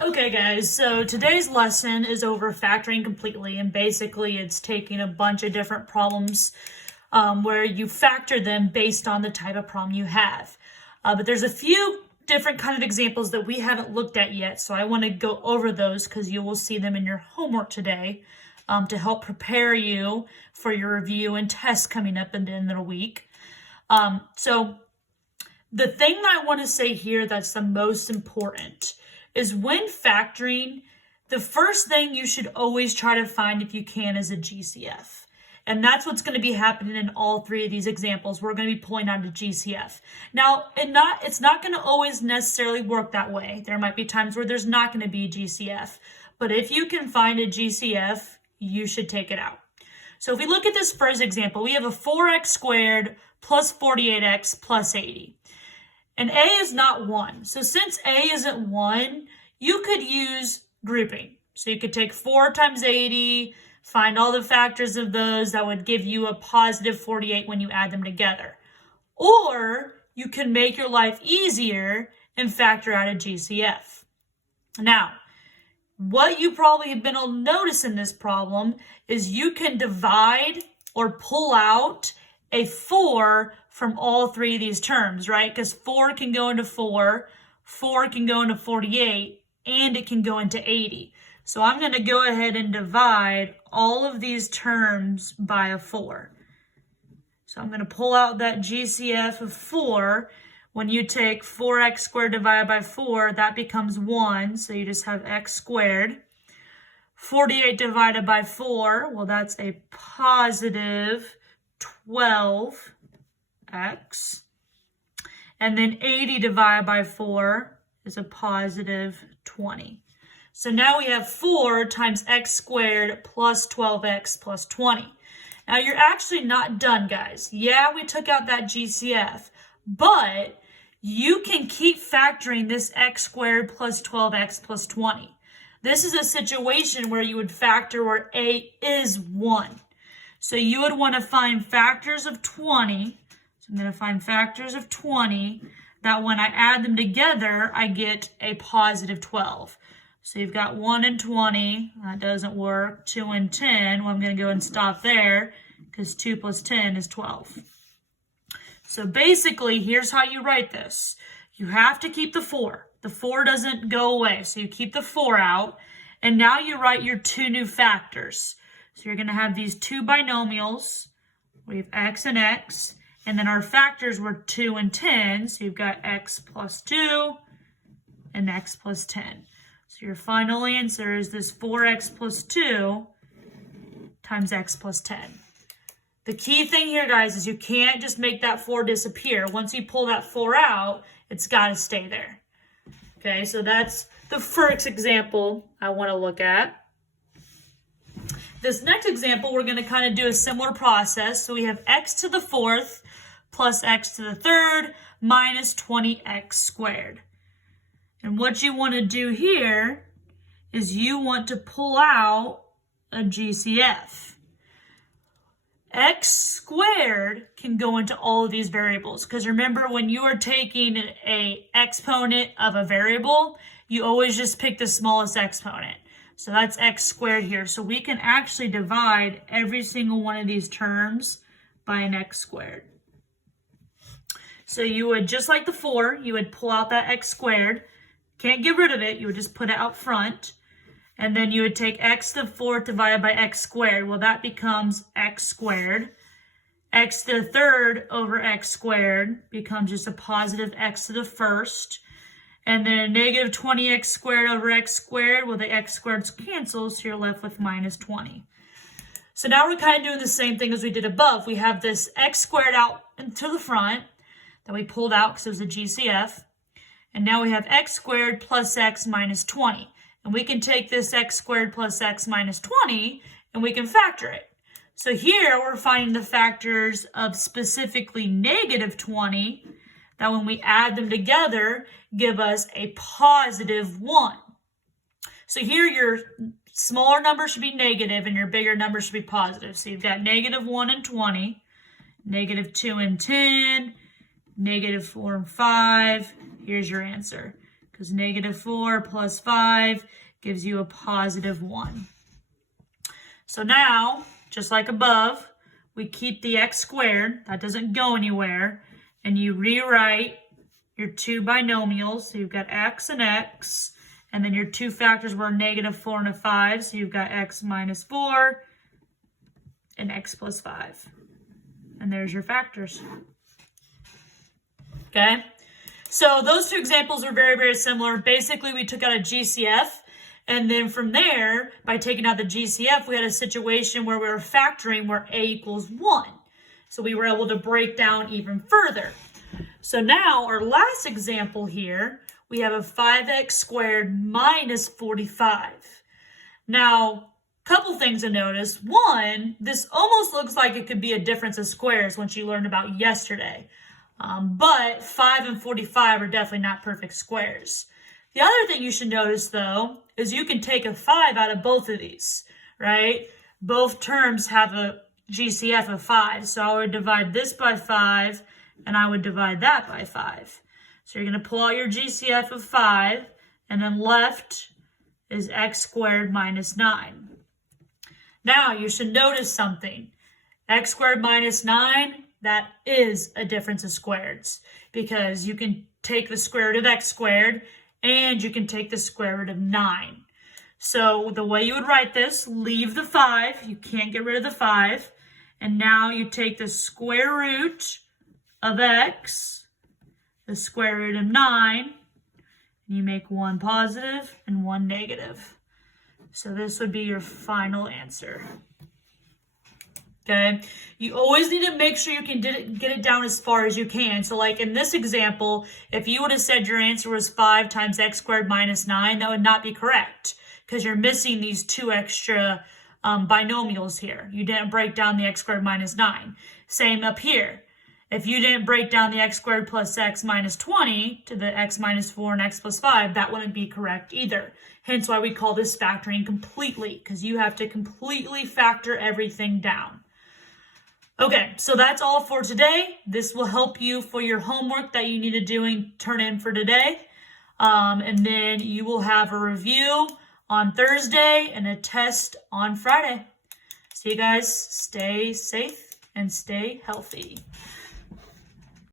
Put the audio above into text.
Okay guys, so today's lesson is over factoring completely, and basically it's taking a bunch of different problems where you factor them based on the type of problem you have. But there's a few different kind of examples that we haven't looked at yet, so I want to go over those because you will see them in your homework today to help prepare you for your review and tests coming up at the end of the week. So the thing that I want to say here that's the most important is when factoring, the first thing you should always try to find if you can is a GCF. And that's what's going to be happening in all three of these examples. We're going to be pulling out a GCF. Now, it's not going to always necessarily work that way. There might be times where there's not going to be a GCF. But if you can find a GCF, you should take it out. So if we look at this first example, we have a 4x squared plus 48x plus 80. And a is not 1. So since a isn't 1, you could use grouping. So you could take 4 times 80, find all the factors of those. That would give you a positive 48 when you add them together. Or you can make your life easier and factor out a GCF. Now, what you probably have been able to notice in this problem is you can divide or pull out a 4 from all three of these terms, right? Because 4 can go into 4, 4 can go into 48, and it can go into 80. So I'm going to go ahead and divide all of these terms by a 4. So I'm going to pull out that GCF of 4. When you take 4x squared divided by 4, that becomes 1, so you just have x squared. 48 divided by 4, well, that's a positive 12x. And then 80 divided by 4 is a positive 20. So now we have 4 times x squared plus 12x plus 20. Now you're actually not done, guys. Yeah, we took out that GCF, but you can keep factoring this x squared plus 12x plus 20. This is a situation where you would factor where a is 1. So you would want to find factors of 20. So I'm going to find factors of 20 that when I add them together, I get a positive 12. So you've got 1 and 20. That doesn't work. 2 and 10. Well, I'm going to go and stop there because 2 plus 10 is 12. So basically, here's how you write this. You have to keep the 4. The 4 doesn't go away. So you keep the 4 out. And now you write your two new factors. So you're going to have these two binomials. We have x and x. And then our factors were 2 and 10. So you've got x plus 2 and x plus 10. So your final answer is this 4x plus 2 times x plus 10. The key thing here, guys, is you can't just make that 4 disappear. Once you pull that 4 out, it's got to stay there. Okay, so that's the first example I want to look at. This next example, we're going to kind of do a similar process. So we have x to the 4th plus x to the 3rd minus 20x squared. And what you want to do here is you want to pull out a GCF. X squared can go into all of these variables because remember when you are taking an exponent of a variable, you always just pick the smallest exponent. So that's x squared here. So we can actually divide every single one of these terms by an x squared. So you would, just like the 4, you would pull out that x squared. Can't get rid of it. You would just put it out front. And then you would take x to the 4th divided by x squared. Well, that becomes x squared. X to the 3rd over x squared becomes just a positive x to the 1st. And then a negative 20x squared over x squared. Well, the x squareds cancel, so you're left with minus 20. So now we're kind of doing the same thing as we did above. We have this x squared out to the front that we pulled out because it was a GCF. And now we have x squared plus x minus 20. And we can take this x squared plus x minus 20 and we can factor it. So here we're finding the factors of specifically negative 20 that when we add them together give us a positive 1. So here your smaller number should be negative and your bigger number should be positive. So you've got negative 1 and 20, negative 2 and 10, negative 4 and 5. Here's your answer. because -4 plus 5 gives you a +1. So now, just like above, we keep the x squared. That doesn't go anywhere. And you rewrite your two binomials. So you've got x and x. And then your two factors were -4 and a 5. So you've got x minus 4 and x plus 5. And there's your factors. Okay? So those two examples are very, very similar. Basically, we took out a GCF. And then from there, by taking out the GCF, we had a situation where we were factoring where a equals 1. So we were able to break down even further. So now our last example here, we have a 5x squared minus 45. Now, a couple things to notice. One, this almost looks like it could be a difference of squares, which you learned about yesterday. But 5 and 45 are definitely not perfect squares. The other thing you should notice, though, is you can take a 5 out of both of these, right? Both terms have a GCF of 5. So I would divide this by 5, and I would divide that by 5. So you're going to pull out your GCF of 5, and then left is x squared minus 9. Now, you should notice something. X squared minus 9, that is a difference of squareds, because you can take the square root of x squared, and you can take the square root of 9. So the way you would write this, leave the 5. You can't get rid of the 5. And now you take the square root of x, the square root of 9, and you make one positive and one negative. So this would be your final answer. Okay, you always need to make sure you can get it down as far as you can. So like in this example, if you would have said your answer was 5 times x squared minus 9, that would not be correct because you're missing these two extra binomials here. You didn't break down the x squared minus 9. Same up here. If you didn't break down the x squared plus x minus 20 to the x minus 4 and x plus 5, that wouldn't be correct either. Hence why we call this factoring completely, because you have to completely factor everything down. Okay, so that's all for today. This will help you for your homework that you need to do and turn in for today. And then you will have a review on Thursday and a test on Friday. See you guys. Stay safe and stay healthy.